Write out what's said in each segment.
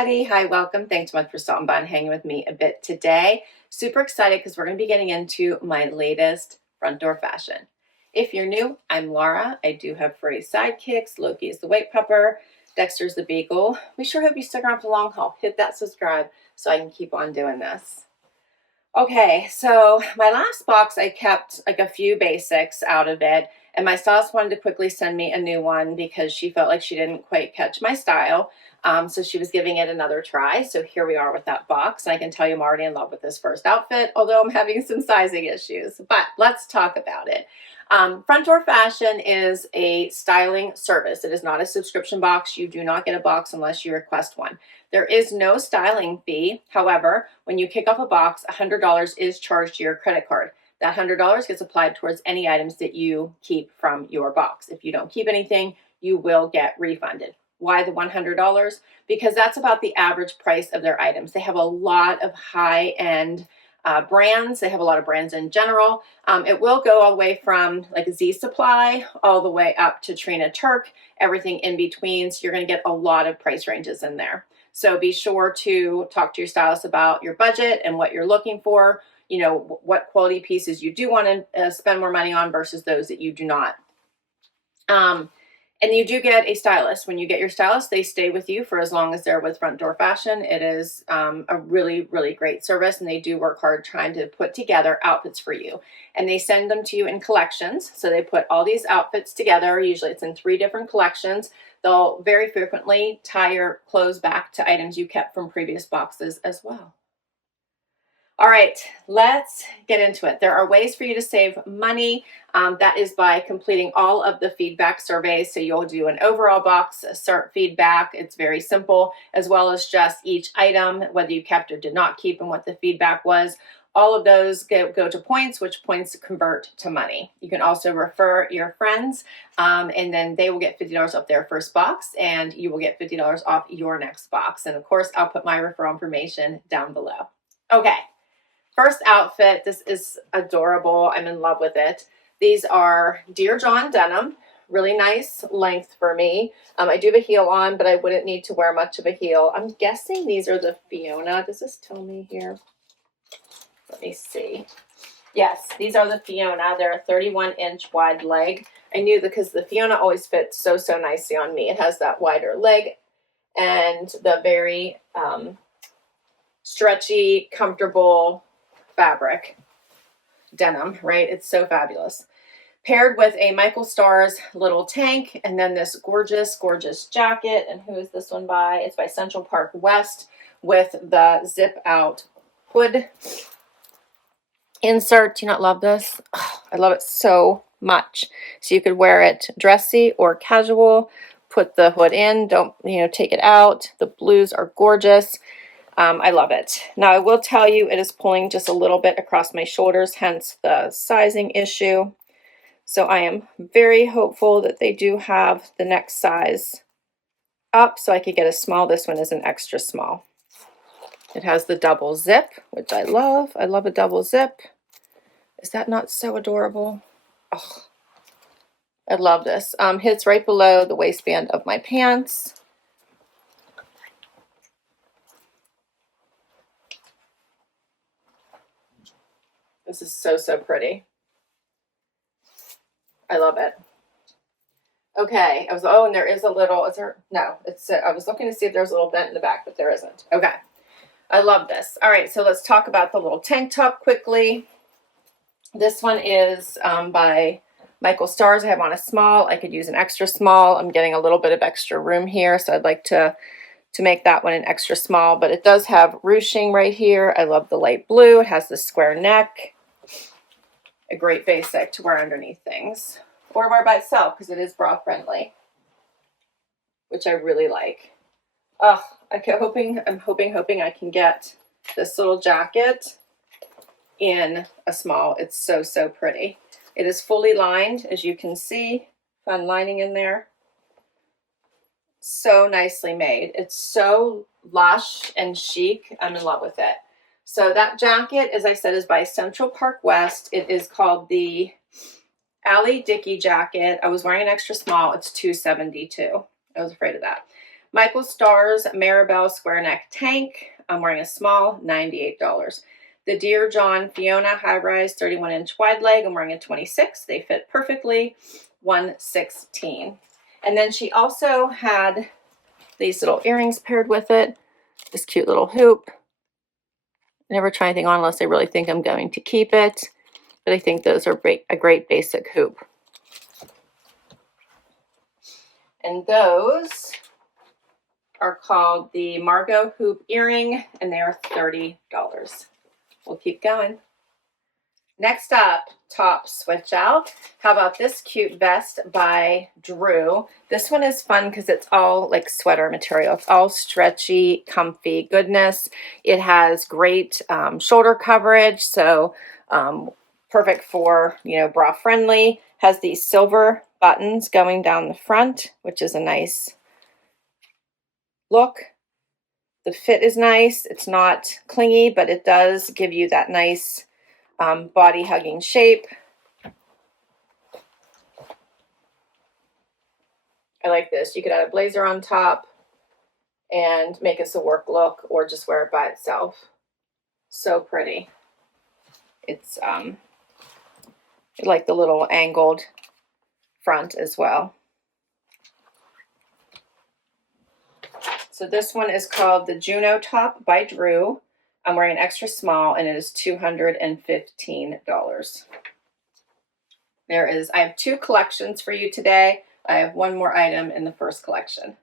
everybody. Hi, welcome. Thanks so much for stopping by and hanging with me a bit today. Super excited because we're going to be getting into my latest front door fashion. If you're new, I'm Laura. I do have furry sidekicks. Loki is the white pupper. Dexter's the beagle. We sure hope you stick around for the long haul. Hit that subscribe so I can keep on doing this. Okay, so my last box, I kept like a few basics out of it. And my stylist wanted to quickly send me a new one because she felt like she didn't quite catch my style. So she was giving it another try. So here we are with that box. And I can tell you I'm already in love with this first outfit, although I'm having some sizing issues. But let's talk about it. Front Door Fashion is a styling service. It is not a subscription box. You do not get a box unless you request one. There is no styling fee. However, when you kick off a box, $100 is charged to your credit card. That $100 gets applied towards any items that you keep from your box. If you don't keep anything, you will get refunded. Why the $100? Because that's about the average price of their items. They have a lot of high-end brands. They have a lot of brands in general. It will go all the way from like Z Supply all the way up to Trina, Turk, everything in between. So you're going to get a lot of price ranges in there. So be sure to talk to your stylist about your budget and what you're looking for. You know, what quality pieces you do want to spend more money on versus those that you do not. And you do get a stylist. When you get your stylist, they stay with you for as long as they're with Front Door Fashion. It is a really, really great service, and they do work hard trying to put together outfits for you. And they send them to you in collections. So they put all these outfits together. Usually it's in 3 different collections. They'll very frequently tie your clothes back to items you kept from previous boxes as well. All right, let's get into it. There are ways for you to save money. That is by completing all of the feedback surveys. So you'll do an overall box feedback. It's very simple, as well as just each item, whether you kept or did not keep and what the feedback was. All of those go to points, which points convert to money. You can also refer your friends, and then they will get $50 off their first box, and you will get $50 off your next box. And of course, I'll put my referral information down below. Okay. First outfit, this is adorable. I'm in love with it. These are Dear John denim, really nice length for me. I do have a heel on, but I wouldn't need to wear much of a heel. I'm guessing these are the Fiona. Does this tell me here? Let me see. Yes, these are the Fiona. They're a 31-inch wide leg. I knew that because the Fiona always fits so nicely on me. It has that wider leg and the very stretchy, comfortable fabric denim, right? It's so fabulous. Paired with a Michael Stars little tank, and then this gorgeous, gorgeous jacket. And who is this one by? It's by Central Park West with the zip out hood insert. Do you not love this? Oh, I love it so much. So you could wear it dressy or casual. Put the hood in. Don't, take it out. The blues are gorgeous. I love it. Now, I will tell you it is pulling just a little bit across my shoulders, hence the sizing issue. So I am very hopeful that they do have the next size up so I could get a small. This one is an extra small. It has the double zip, which I love. I love a double zip. Is that not so adorable? Oh, I love this. Hits right below the waistband of my pants. This is so pretty. I love it. Okay, and there is a little, I was looking to see if there's a little vent in the back, but there isn't. Okay, I love this. All right, so let's talk about the little tank top quickly. This one is by Michael Stars. I have on a small. I could use an extra small. I'm getting a little bit of extra room here, so I'd like to make that one an extra small, but it does have ruching right here. I love the light blue. It has the square neck. A great basic to wear underneath things or wear by itself because it is bra friendly, which I really like. Oh, I'm hoping I can get this little jacket in a small. It's so pretty. It is fully lined, as you can see. Fun lining in there. So nicely made. It's so lush and chic. I'm in love with it. So that jacket, as I said, is by Central Park West. It is called the Allie Dickie jacket. I was wearing an extra small. It's $272. I was afraid of that. Michael Starr's Maribel square neck tank. I'm wearing a small, $98. The Dear John Fiona high rise 31-inch wide leg. I'm wearing a 26. They fit perfectly, $116. And then she also had these little earrings paired with it. This cute little hoop. Never try anything on unless I really think I'm going to keep it. But I think those are a great basic hoop. And those are called the Margot hoop earring, and they are $30. We'll keep going. Next up, top switch out. How about this cute vest by Drew? This one is fun because it's all like sweater material. It's all stretchy, comfy goodness. It has great shoulder coverage, so perfect for, you know, bra friendly. Has these silver buttons going down the front, which is a nice look. The fit is nice. It's not clingy, but it does give you that nice body hugging shape. I like this. You could add a blazer on top and make this a work look, or just wear it by itself. So pretty. It's I like the little angled front as well. So this one is called the Juno top by Drew. I'm wearing an extra small, and it is $215. I have two collections for you today. I have one more item in the first collection.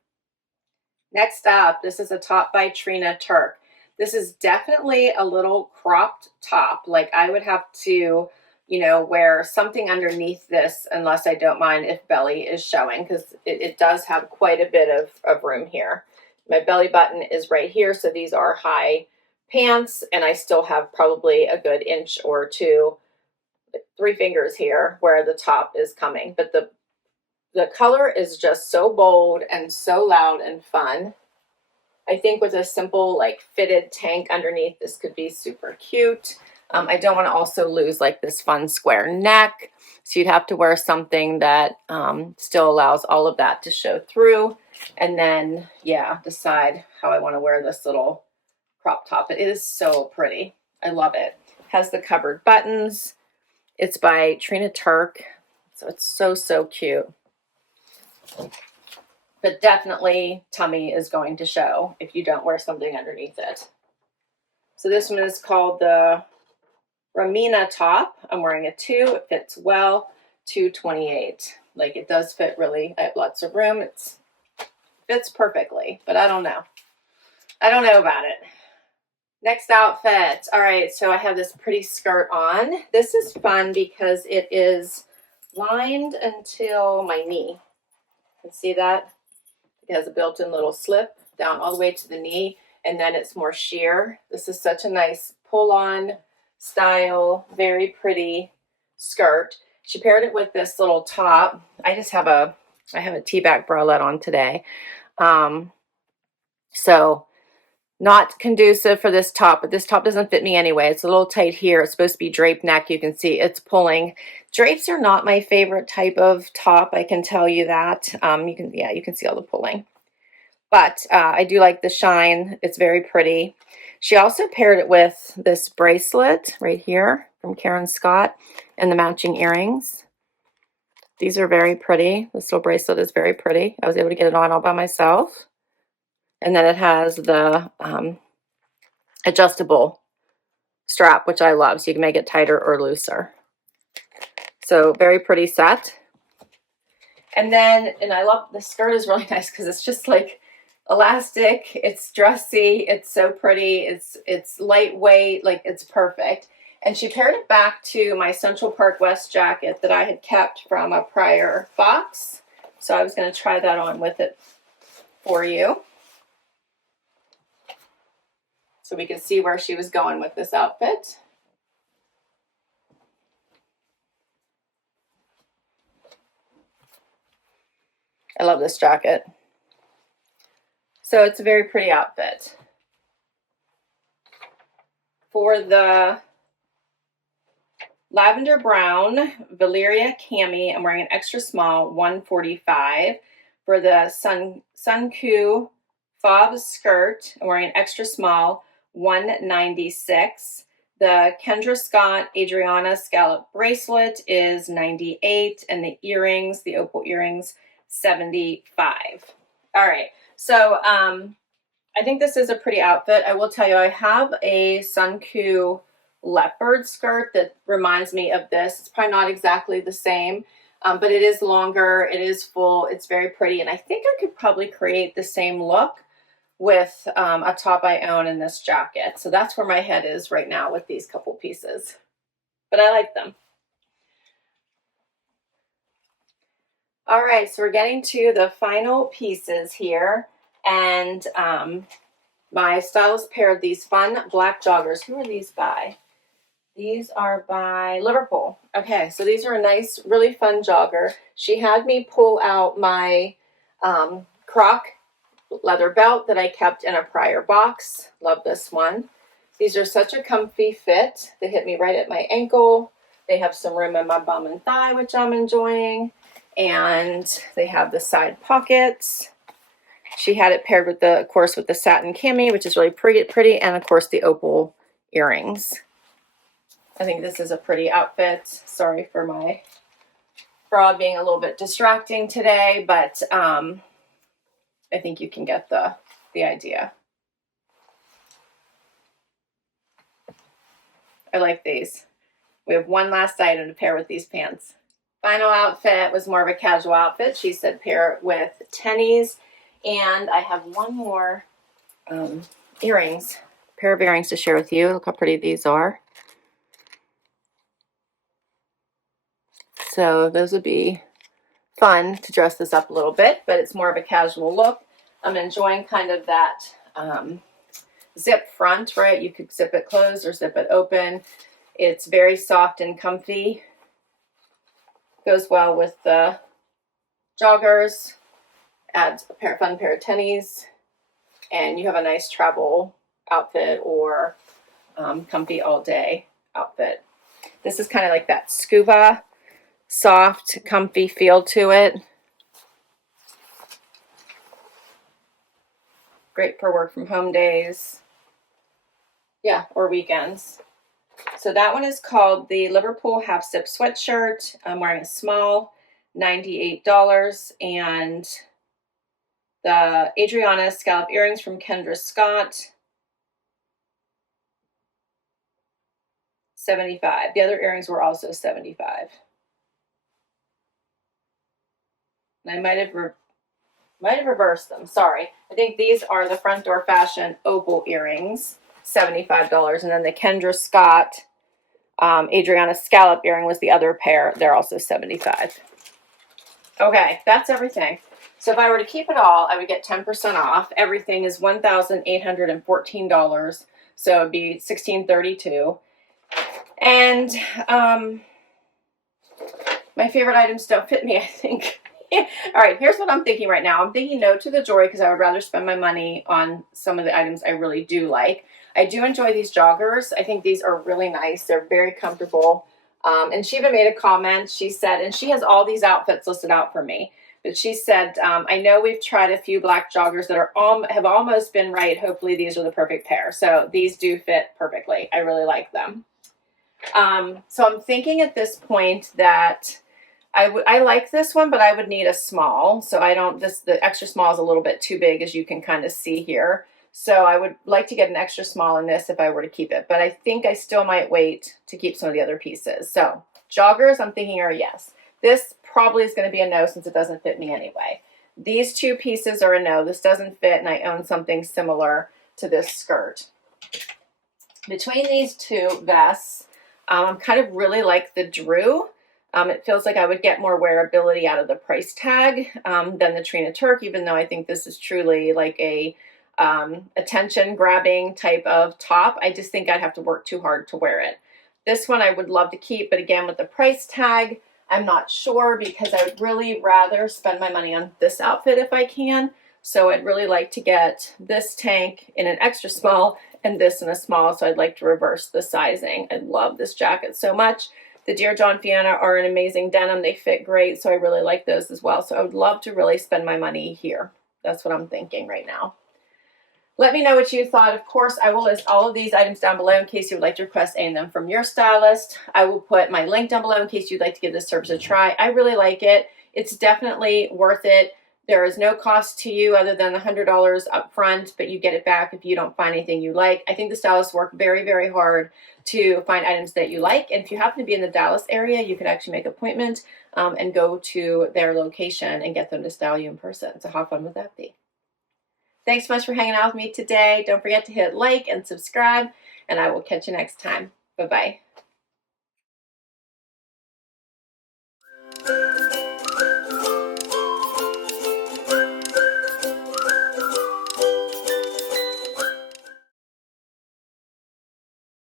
Next up, this is a top by Trina Turk. This is definitely a little cropped top. Like, I would have to, you know, wear something underneath this, unless I don't mind if belly is showing, because it does have quite a bit of room here. My belly button is right here, so these are high pants, and I still have probably a good inch or two, 3 fingers here where the top is coming. But the color is just so bold and so loud and fun. I think with a simple like fitted tank underneath, this could be super cute. I don't want to also lose like this fun square neck, so you'd have to wear something that still allows all of that to show through. And then, yeah, decide how I want to wear this little crop top. It is so pretty. I love it. Has the covered buttons. It's by Trina Turk, so it's so cute. But definitely tummy is going to show if you don't wear something underneath it. So this one is called the Ramina top. I'm wearing a 2. It fits well, $228. Like, it does fit really. I have lots of room. It fits perfectly, but I don't know. I don't know about it. Next outfit. All right, so I have this pretty skirt on. This is fun because it is lined until my knee. You can see that? It has a built-in little slip down all the way to the knee, and then it's more sheer. This is such a nice pull-on style, very pretty skirt. She paired it with this little top. I have a T-back bralette on today. So not conducive for this top, but this top doesn't fit me anyway. It's a little tight here. It's supposed to be draped neck. You can see it's pulling. Drapes are not my favorite type of top. I can tell you that. You can see all the pulling. But I do like the shine. It's very pretty. She also paired it with this bracelet right here from Karen Scott and the matching earrings. These are very pretty. This little bracelet is very pretty. I was able to get it on all by myself. And then it has the adjustable strap, which I love. So you can make it tighter or looser. So very pretty set. And then, and I love, the skirt is really nice because it's just like elastic. It's dressy. It's so pretty. It's lightweight. Like, it's perfect. And she paired it back to my Central Park West jacket that I had kept from a prior box. So I was going to try that on with it for you, so we could see where she was going with this outfit. I love this jacket. So it's a very pretty outfit. For the lavender brown Valeria Cami, I'm wearing an extra small, $145. For the Suncoo Fauve skirt. I'm wearing an extra small, $196. The Kendra Scott Adriana Scallop bracelet is $98, and the earrings, the opal earrings, $75. All right, so I think this is a pretty outfit. I will tell you, I have a Suncoo leopard skirt that reminds me of this. It's probably not exactly the same, but it is longer, it is full, it's very pretty, and I think I could probably create the same look with a top I own in this jacket. So that's where my head is right now with these couple pieces, but I like them. All right, so we're getting to the final pieces here, and my stylist paired these fun black joggers. Who are these by? These are by Liverpool. Okay, so these are a nice, really fun jogger. She had me pull out my croc leather belt that I kept in a prior box. Love this one. These are such a comfy fit. They hit me right at my ankle. They have some room in my bum and thigh, which I'm enjoying. And they have the side pockets. She had it paired with the, of course, with the satin cami, which is really pretty, and of course the opal earrings. I think this is a pretty outfit. Sorry for my bra being a little bit distracting today, but I think you can get the idea. I like these. We have one last item to pair with these pants. Final outfit was more of a casual outfit. She said pair it with tennies, and I have one more earrings, pair of earrings to share with you. Look how pretty these are. So those would be fun to dress this up a little bit, but it's more of a casual look. I'm enjoying kind of that zip front, right? You could zip it closed or zip it open. It's very soft and comfy. Goes well with the joggers. Adds a fun pair of tennies, and you have a nice travel outfit or comfy all day outfit. This is kind of like that scuba, soft, comfy feel to it. Great for work from home days. Yeah, or weekends. So that one is called the Liverpool Half Zip Sweatshirt. I'm wearing a small, $98. And the Adriana Scallop earrings from Kendra Scott, $75. The other earrings were also $75. And I might have reversed them. Sorry. I think these are the Front Door Fashion opal earrings, $75. And then the Kendra Scott Adriana Scallop earring was the other pair. They're also $75. Okay, that's everything. So if I were to keep it all, I would get 10% off. Everything is $1,814. So it'd be $1,632. And my favorite items don't fit me, I think. All right, here's what I'm thinking right now. I'm thinking no to the jewelry because I would rather spend my money on some of the items I really do like. I do enjoy these joggers. I think these are really nice. They're very comfortable. And she even made a comment. She said, and she has all these outfits listed out for me. But she said, I know we've tried a few black joggers that have almost been right. Hopefully these are the perfect pair. So these do fit perfectly. I really like them. So I'm thinking at this point that I like this one, but I would need a small. So the extra small is a little bit too big, as you can kind of see here. So I would like to get an extra small in this if I were to keep it. But I think I still might wait to keep some of the other pieces. So joggers, I'm thinking are a yes. This probably is going to be a no since it doesn't fit me anyway. These two pieces are a no. This doesn't fit, and I own something similar to this skirt. Between these two vests, I'm kind of really like the Drew. It feels like I would get more wearability out of the price tag than the Trina Turk, even though I think this is truly like a attention grabbing type of top. I just think I'd have to work too hard to wear it. This one I would love to keep, but again, with the price tag, I'm not sure because I would really rather spend my money on this outfit if I can. So I'd really like to get this tank in an extra small and this in a small. So I'd like to reverse the sizing. I love this jacket so much. The Dear John Fiona are an amazing denim. They fit great. So I really like those as well. So I would love to really spend my money here. That's what I'm thinking right now. Let me know what you thought. Of course, I will list all of these items down below in case you would like to request any of them from your stylist. I will put my link down below in case you'd like to give this service a try. I really like it. It's definitely worth it. There is no cost to you other than the $100 up front, but you get it back if you don't find anything you like. I think the stylists work very, very hard to find items that you like. And if you happen to be in the Dallas area, you can actually make an appointment and go to their location and get them to style you in person. So how fun would that be? Thanks so much for hanging out with me today. Don't forget to hit like and subscribe, and I will catch you next time. Bye-bye.